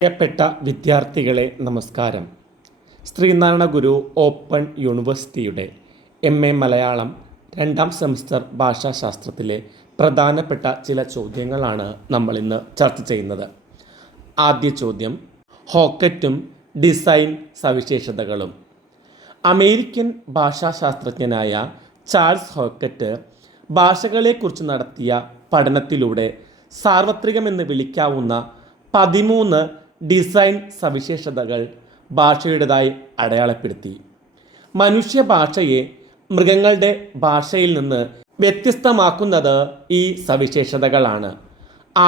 പ്രിയപ്പെട്ട വിദ്യാർത്ഥികളെ നമസ്കാരം. ശ്രീനാരായണ ഗുരു ഓപ്പൺ യൂണിവേഴ്സിറ്റിയുടെ MA മലയാളം 2ാം സെമസ്റ്റർ ഭാഷാശാസ്ത്രത്തിലെ പ്രധാനപ്പെട്ട ചില ചോദ്യങ്ങളാണ് നമ്മൾ ഇന്ന് ചർച്ച ചെയ്യുന്നത്. ആദ്യ ചോദ്യം, ഹോക്കറ്റും ഡിസൈൻ സവിശേഷതകളും. അമേരിക്കൻ ഭാഷാശാസ്ത്രജ്ഞനായ ചാൾസ് ഹോക്കറ്റ് ഭാഷകളെക്കുറിച്ച് നടത്തിയ പഠനത്തിലൂടെ സാർവത്രികമെന്ന് വിളിക്കാവുന്ന 13 ഡിസൈൻ സവിശേഷതകൾ ഭാഷയുടേതായി അടയാളപ്പെടുത്തി. മനുഷ്യ ഭാഷയെ മൃഗങ്ങളുടെ ഭാഷയിൽ നിന്ന് വ്യത്യസ്തമാക്കുന്നത് ഈ സവിശേഷതകളാണ്.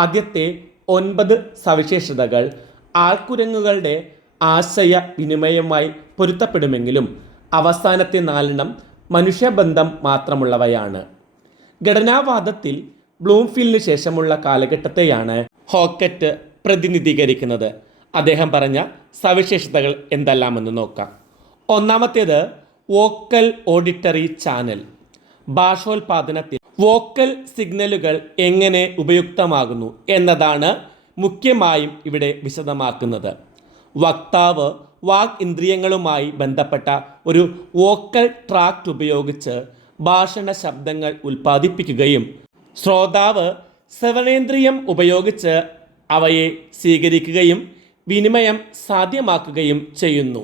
ആദ്യത്തെ 9 സവിശേഷതകൾ ആൾക്കുരങ്ങുകളുടെ ആശയവിനിമയവുമായി പൊരുത്തപ്പെടുമെങ്കിലും അവസാനത്തെ 4 മനുഷ്യബന്ധം മാത്രമുള്ളവയാണ്. ഘടനാവാദത്തിൽ ബ്ലൂംഫീൽഡിന് ശേഷമുള്ള കാലഘട്ടത്തെയാണ് ഹോക്കറ്റ് പ്രതിനിധീകരിക്കുന്നത്. അദ്ദേഹം പറഞ്ഞ സവിശേഷതകൾ എന്തെല്ലാമെന്ന് നോക്കാം. ഒന്നാമത്തേത് വോക്കൽ ഓഡിറ്ററി ചാനൽ. ഭാഷോൽപാദനത്തിൽ വോക്കൽ സിഗ്നലുകൾ എങ്ങനെ ഉപയുക്തമാകുന്നു എന്നതാണ് മുഖ്യമായും ഇവിടെ വിശദമാക്കുന്നത്. വക്താവ് വാഗ് ഇന്ദ്രിയങ്ങളുമായി ബന്ധപ്പെട്ട ഒരു വോക്കൽ ട്രാക്റ്റ് ഉപയോഗിച്ച് ഭാഷണ ശബ്ദങ്ങൾ ഉൽപ്പാദിപ്പിക്കുകയും ശ്രോതാവ് ശ്രവണേന്ദ്രിയം ഉപയോഗിച്ച് അവയെ സ്വീകരിക്കുകയും വിനിമയം സാധ്യമാക്കുകയും ചെയ്യുന്നു.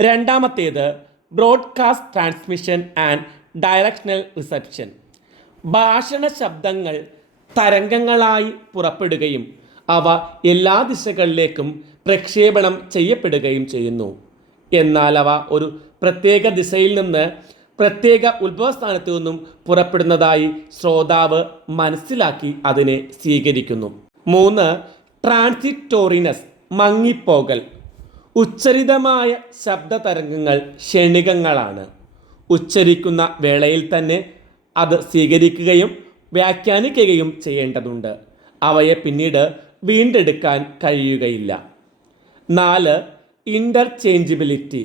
രണ്ടാമത്തേത് broadcast transmission and directional reception. ഭാഷണ ശബ്ദങ്ങൾ തരംഗങ്ങളായി പുറപ്പെടുകയും അവ എല്ലാ ദിശകളിലേക്കും പ്രക്ഷേപണം ചെയ്യപ്പെടുകയും ചെയ്യുന്നു. എന്നാൽ അവ ഒരു പ്രത്യേക ദിശയിൽ നിന്ന് പ്രത്യേക ഉത്ഭവസ്ഥാനത്തു നിന്നും പുറപ്പെടുന്നതായി ശ്രോതാവ് മനസ്സിലാക്കി അതിനെ സ്വീകരിക്കുന്നു. 3 ട്രാൻസിറ്റോറിനസ്, മങ്ങിപ്പോകൽ. ഉച്ചരിതമായ ശബ്ദ തരംഗങ്ങൾ ക്ഷണികങ്ങളാണ്. ഉച്ചരിക്കുന്ന വേളയിൽ തന്നെ അത് സ്വീകരിക്കുകയും വ്യാഖ്യാനിക്കുകയും ചെയ്യേണ്ടതുണ്ട്. അവയെ പിന്നീട് വീണ്ടെടുക്കാൻ കഴിയുകയില്ല. 4 ഇൻ്റർചേഞ്ചബിലിറ്റി,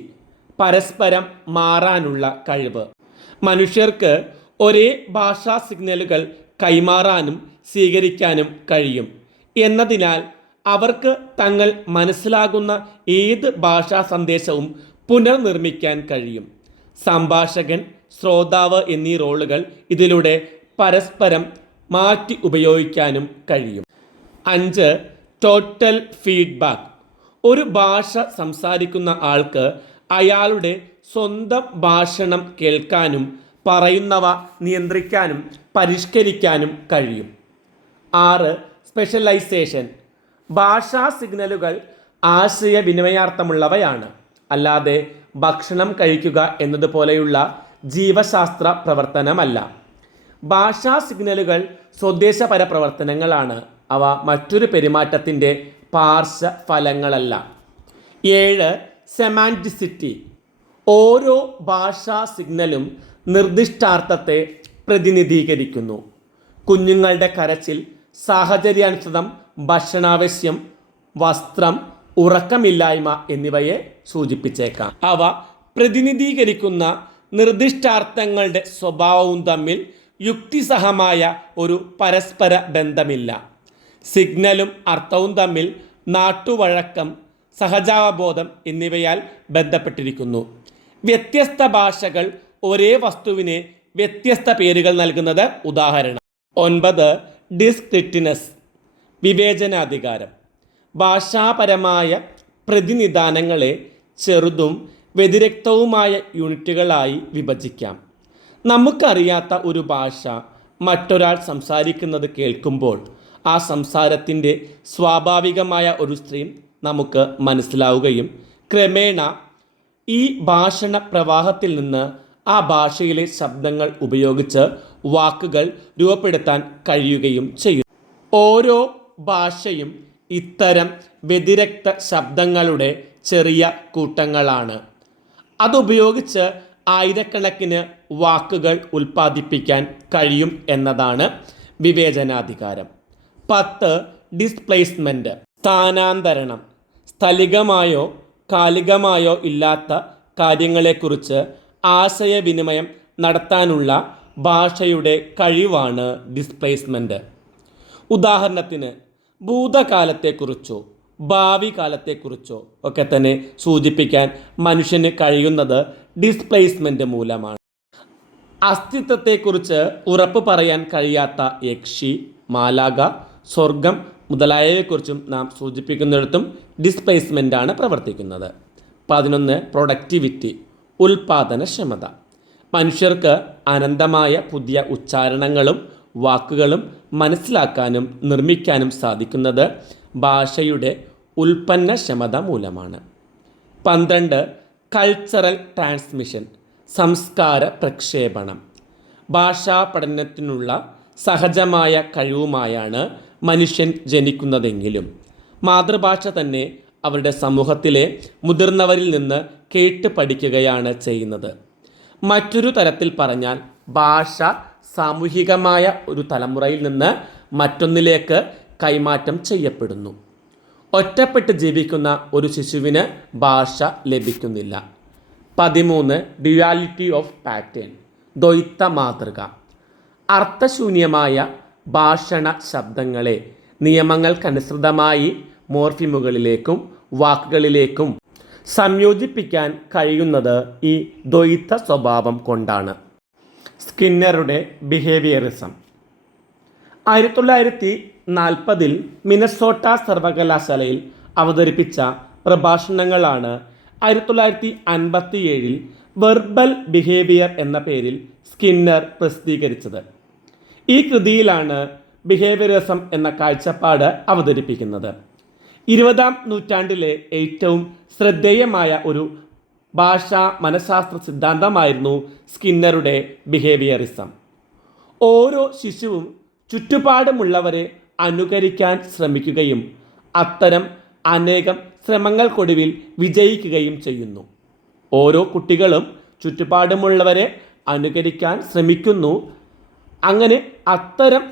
പരസ്പരം മാറാനുള്ള കഴിവ്. മനുഷ്യർക്ക് ഒരേ ഭാഷാ സിഗ്നലുകൾ കൈമാറാനും സ്വീകരിക്കാനും കഴിയും എന്നതിനാൽ അവർക്ക് തങ്ങൾ മനസ്സിലാകുന്ന ഏത് ഭാഷാ സന്ദേശവും പുനർനിർമ്മിക്കാൻ കഴിയും. സംഭാഷകൻ, ശ്രോതാവ് എന്നീ റോളുകൾ ഇതിലൂടെ പരസ്പരം മാറ്റി ഉപയോഗിക്കാനും കഴിയും. 5 ടോട്ടൽ ഫീഡ്ബാക്ക്. ഒരു ഭാഷ സംസാരിക്കുന്ന ആൾക്ക് അയാളുടെ സ്വന്തം ഭാഷണം കേൾക്കാനും പറയുന്നവ നിയന്ത്രിക്കാനും പരിഷ്കരിക്കാനും കഴിയും. 6 സ്പെഷ്യലൈസേഷൻ. ഭാഷാ സിഗ്നലുകൾ ആശയവിനിമയാർത്ഥമുള്ളവയാണ്, അല്ലാതെ ഭക്ഷണം കഴിക്കുക എന്നതുപോലെയുള്ള ജീവശാസ്ത്ര പ്രവർത്തനമല്ല. ഭാഷാ സിഗ്നലുകൾ സ്വദേശപര പ്രവർത്തനങ്ങളാണ്. അവ മറ്റൊരു പെരുമാറ്റത്തിൻ്റെ പാർശ്വഫലങ്ങളല്ല. 7 സെമാൻറ്റിസിറ്റി. ഓരോ ഭാഷാ സിഗ്നലും നിർദ്ദിഷ്ടാർത്ഥത്തെ പ്രതിനിധീകരിക്കുന്നു. കുഞ്ഞുങ്ങളുടെ കരച്ചിൽ സാഹചര്യാനുസൃതം ഭക്ഷണാവശ്യം, വസ്ത്രം, ഉറക്കമില്ലായ്മ എന്നിവയെ സൂചിപ്പിച്ചേക്കാം. അവ പ്രതിനിധീകരിക്കുന്ന നിർദ്ദിഷ്ടാർത്ഥങ്ങളുടെ സ്വഭാവവും തമ്മിൽ യുക്തിസഹമായ ഒരു പരസ്പര ബന്ധമില്ല. സിഗ്നലും അർത്ഥവും തമ്മിൽ നാട്ടുവഴക്കം, സഹജാവബോധം എന്നിവയാൽ ബന്ധപ്പെട്ടിരിക്കുന്നു. വ്യത്യസ്ത ഭാഷകൾ ഒരേ വസ്തുവിനെ വ്യത്യസ്ത പേരുകൾ നൽകുന്നത് ഉദാഹരണം. 9 ഡിസ്ക്രിപ്റ്റിനെസ്, വിവേചനാധികാരം. ഭാഷാപരമായ പ്രതിനിധാനങ്ങളെ ചെറുതും വ്യതിരിക്തവുമായ യൂണിറ്റുകളായി വിഭജിക്കാം. നമുക്കറിയാത്ത ഒരു ഭാഷ മറ്റൊരാൾ സംസാരിക്കുന്നത് കേൾക്കുമ്പോൾ ആ സംസാരത്തിൻ്റെ സ്വാഭാവികമായ ഒരു സ്ട്രീം നമുക്ക് മനസ്സിലാവുകയും ക്രമേണ ഈ ഭാഷണ പ്രവാഹത്തിൽ നിന്ന് ആ ഭാഷയിലെ ശബ്ദങ്ങൾ ഉപയോഗിച്ച് വാക്കുകൾ രൂപപ്പെടുത്താൻ കഴിയുകയും ചെയ്യും. ഓരോ ഭാഷയും ഇത്തരം വ്യതിരിക്ത ശബ്ദങ്ങളുടെ ചെറിയ കൂട്ടങ്ങളാണ്. അതുപയോഗിച്ച് ആയിരക്കണക്കിന് വാക്കുകൾ ഉൽപ്പാദിപ്പിക്കാൻ കഴിയും എന്നതാണ് വിവേചനാധികാരം. 10 ഡിസ്പ്ലേസ്മെൻറ്റ്, സ്ഥാനാന്തരണം. സ്ഥലികമായോ കാലികമായോ ഇല്ലാത്ത കാര്യങ്ങളെക്കുറിച്ച് ആശയവിനിമയം നടത്താനുള്ള ഭാഷയുടെ കഴിവാണ് ഡിസ്പ്ലേസ്മെൻറ്റ്. ഉദാഹരണത്തിന് ഭൂതകാലത്തെക്കുറിച്ചോ ഭാവി കാലത്തെക്കുറിച്ചോ ഒക്കെ തന്നെ സൂചിപ്പിക്കാൻ മനുഷ്യന് കഴിയുന്നത് ഡിസ്പ്ലേസ്മെൻ്റ് മൂലമാണ്. അസ്തിത്വത്തെക്കുറിച്ച് ഉറപ്പ് പറയാൻ കഴിയാത്ത യക്ഷി, മാലാക, സ്വർഗം മുതലായവയെക്കുറിച്ചും നാം സൂചിപ്പിക്കുന്നിടത്തും ഡിസ്പ്ലേസ്മെൻ്റാണ് പ്രവർത്തിക്കുന്നത്. 11 പ്രൊഡക്ടിവിറ്റി, ഉൽപാദനക്ഷമത. മനുഷ്യർക്ക് അനന്തമായ പുതിയ ഉച്ചാരണങ്ങളും വാക്കുകളും മനസ്സിലാക്കാനും നിർമ്മിക്കാനും സാധിക്കുന്നത് ഭാഷയുടെ ഉൽപ്പന്നക്ഷമത മൂലമാണ്. 12 കൾച്ചറൽ ട്രാൻസ്മിഷൻ, സംസ്കാര പ്രക്ഷേപണം. ഭാഷാ പഠനത്തിനുള്ള സഹജമായ കഴിവുമായാണ് മനുഷ്യൻ ജനിക്കുന്നതെങ്കിലും മാതൃഭാഷ തന്നെ അവരുടെ സമൂഹത്തിലെ മുതിർന്നവരിൽ നിന്ന് കേട്ട് പഠിക്കുകയാണ് ചെയ്യുന്നത്. മറ്റൊരു തരത്തിൽ പറഞ്ഞാൽ ഭാഷ സാമൂഹികമായ ഒരു തലമുറയിൽ നിന്ന് മറ്റൊന്നിലേക്ക് കൈമാറ്റം ചെയ്യപ്പെടുന്നു. ഒറ്റപ്പെട്ട് ജീവിക്കുന്ന ഒരു ശിശുവിന് ഭാഷ ലഭിക്കുന്നില്ല. 13 ഡ്യുവാലിറ്റി ഓഫ് പാറ്റേൺ, ദ്വൈത മാതൃക. അർത്ഥശൂന്യമായ ഭാഷണ ശബ്ദങ്ങളെ നിയമങ്ങൾക്കനുസൃതമായി മോർഫിമുകളിലേക്കും വാക്കുകളിലേക്കും സംയോജിപ്പിക്കാൻ കഴിയുന്നത് ഈ ദ്വൈത സ്വഭാവം കൊണ്ടാണ്. സ്കിന്നറുടെ ബിഹേവിയറിസം. 1940 മിനസോട്ട സർവകലാശാലയിൽ അവതരിപ്പിച്ച പ്രഭാഷണങ്ങളാണ് 1957 വെർബൽ ബിഹേവിയർ എന്ന പേരിൽ സ്കിന്നർ പ്രസിദ്ധീകരിച്ചത്. ഈ കൃതിയിലാണ് ബിഹേവിയറിസം എന്ന കാഴ്ചപ്പാട് അവതരിപ്പിക്കുന്നത്. 20-ാം നൂറ്റാണ്ടിലെ ഏറ്റവും ശ്രദ്ധേയമായ ഒരു ഭാഷാ മനഃശാസ്ത്ര സിദ്ധാന്തമായിരുന്നു സ്കിന്നറുടെ ബിഹേവിയറിസം. ഓരോ ശിശുവും ചുറ്റുപാടുമുള്ളവരെ അനുകരിക്കാൻ ശ്രമിക്കുകയും അത്തരം അനേകം ശ്രമങ്ങൾക്കൊടുവിൽ വിജയിക്കുകയും ചെയ്യുന്നു. ഓരോ കുട്ടികളും ചുറ്റുപാടുമുള്ളവരെ അനുകരിക്കാൻ ശ്രമിക്കുന്നു. അങ്ങനെ അത്തരം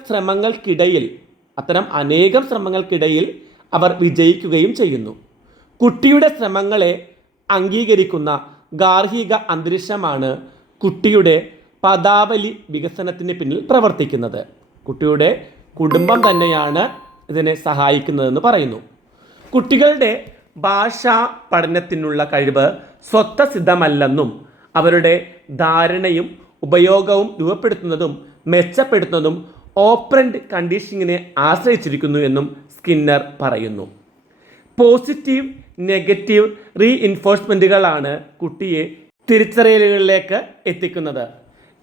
അനേകം ശ്രമങ്ങൾക്കിടയിൽ അവർ വിജയിക്കുകയും ചെയ്യുന്നു. കുട്ടിയുടെ ശ്രമങ്ങളെ അംഗീകരിക്കുന്ന ഗാർഹിക അന്തരീക്ഷമാണ് കുട്ടിയുടെ പദാവലി വികസനത്തിന് പിന്നിൽ പ്രവർത്തിക്കുന്നത്. കുട്ടിയുടെ കുടുംബം തന്നെയാണ് ഇതിനെ സഹായിക്കുന്നതെന്ന് പറയുന്നു. കുട്ടികളുടെ ഭാഷാ പഠനത്തിനുള്ള കഴിവ് സ്വതസിദ്ധമല്ലെന്നും അവരുടെ ധാരണയും ഉപയോഗവും രൂപപ്പെടുത്തുന്നതും മെച്ചപ്പെടുത്തുന്നതും ഓപ്പറന്റ് കണ്ടീഷനിങ്ങിനെ ആശ്രയിച്ചിരിക്കുന്നു എന്നും സ്കിന്നർ പറയുന്നു. പോസിറ്റീവ് നെഗറ്റീവ് റീഇൻഫോഴ്സ്മെൻറ്റുകളാണ് കുട്ടിയെ തിരിച്ചറിയലുകളിലേക്ക് എത്തിക്കുന്നത്.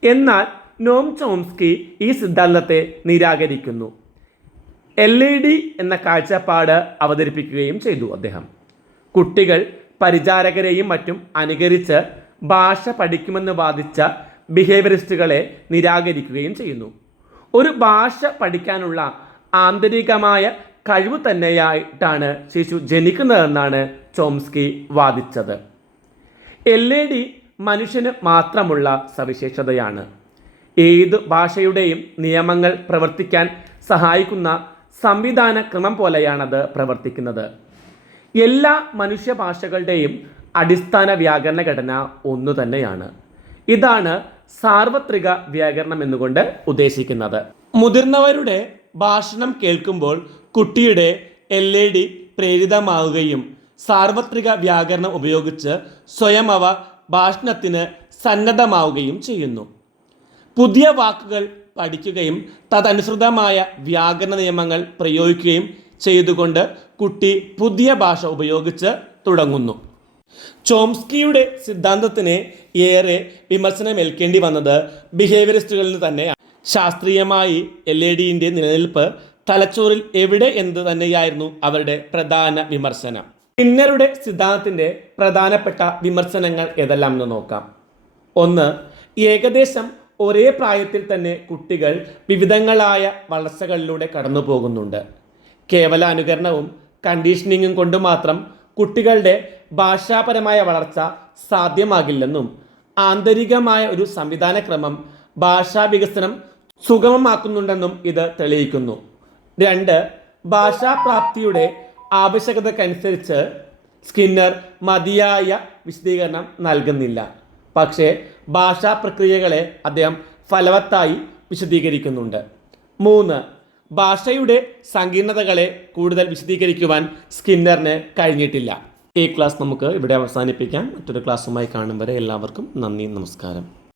എന്നാൽ നോം ചോംസ്കി ഈ സിദ്ധാന്തത്തെ നിരാകരിക്കുന്നു. LED എന്ന കാഴ്ചപ്പാട് അവതരിപ്പിക്കുകയും ചെയ്തു അദ്ദേഹം. കുട്ടികൾ പരിചാരകരെയും മറ്റും അനുകരിച്ച് ഭാഷ പഠിക്കുമെന്ന് വാദിച്ച ബിഹേവിയറിസ്റ്റുകളെ നിരാകരിക്കുകയും ചെയ്യുന്നു. ഒരു ഭാഷ പഠിക്കാനുള്ള ആന്തരികമായ കഴിവ് തന്നെയായിട്ടാണ് ശിശു ജനിക്കുന്നതെന്നാണ് ചോംസ്കി വാദിച്ചത്. LED മനുഷ്യന് മാത്രമുള്ള സവിശേഷതയാണ്. ഏത് ഭാഷയുടെയും നിയമങ്ങൾ പ്രവർത്തിക്കാൻ സഹായിക്കുന്ന സംവിധാന ക്രമം പോലെയാണത് പ്രവർത്തിക്കുന്നത്. എല്ലാ മനുഷ്യഭാഷകളുടെയും അടിസ്ഥാന വ്യാകരണ ഘടന ഒന്നു തന്നെയാണ്. ഇതാണ് സാർവത്രിക വ്യാകരണം എന്നുകൊണ്ട് ഉദ്ദേശിക്കുന്നത്. മുതിർന്നവരുടെ ഭാഷണം കേൾക്കുമ്പോൾ കുട്ടിയുടെ LED പ്രേരിതമാവുകയും സാർവത്രിക വ്യാകരണം ഉപയോഗിച്ച് സ്വയം അവ ഭാഷണത്തിന് സന്നദ്ധമാവുകയും ചെയ്യുന്നു. പുതിയ വാക്കുകൾ പഠിക്കുകയും തദനുസൃതമായ വ്യാകരണ നിയമങ്ങൾ പ്രയോഗിക്കുകയും ചെയ്തുകൊണ്ട് കുട്ടി പുതിയ ഭാഷ ഉപയോഗിച്ച് തുടങ്ങുന്നു. ചോംസ്കിയുടെ സിദ്ധാന്തത്തിന് ഏറെ വിമർശനമേൽക്കേണ്ടി വന്നത് ബിഹേവിയറിസ്റ്റുകളിൽ തന്നെയാണ്. ശാസ്ത്രീയമായി LED നിലനിൽപ്പ് തലച്ചോറിൽ എവിടെ എന്ന് തന്നെയായിരുന്നു അവരുടെ പ്രധാന വിമർശനം. സ്കിന്നറുടെ സിദ്ധാന്തത്തിൻ്റെ പ്രധാനപ്പെട്ട വിമർശനങ്ങൾ ഏതെല്ലാം എന്ന് നോക്കാം. 1. ഏകദേശം ഒരേ പ്രായത്തിൽ തന്നെ കുട്ടികൾ വിവിധങ്ങളായ വളർച്ചകളിലൂടെ കടന്നു പോകുന്നുണ്ട്. കേവല അനുകരണവും കണ്ടീഷനിങ്ങും കൊണ്ട് മാത്രം കുട്ടികളുടെ ഭാഷാപരമായ വളർച്ച സാധ്യമാകില്ലെന്നും ആന്തരികമായ ഒരു സംവിധാനക്രമം ഭാഷാ വികസനം സുഗമമാക്കുന്നുണ്ടെന്നും ഇത് തെളിയിക്കുന്നു. 2. ഭാഷാപ്രാപ്തിയുടെ ആവശ്യകതക്കനുസരിച്ച് സ്കിന്നർ മതിയായ വിശദീകരണം നൽകുന്നില്ല. പക്ഷേ ഭാഷാ പ്രക്രിയകളെ അദ്ദേഹം ഫലവത്തായി വിശദീകരിക്കുന്നുണ്ട്. 3. ഭാഷയുടെ സങ്കീർണതകളെ കൂടുതൽ വിശദീകരിക്കുവാൻ സ്കിന്നറിന് കഴിഞ്ഞിട്ടില്ല. ഈ ക്ലാസ് നമുക്ക് ഇവിടെ അവസാനിപ്പിക്കാം. മറ്റൊരു ക്ലാസ്സുമായി കാണും വരെ എല്ലാവർക്കും നന്ദി, നമസ്കാരം.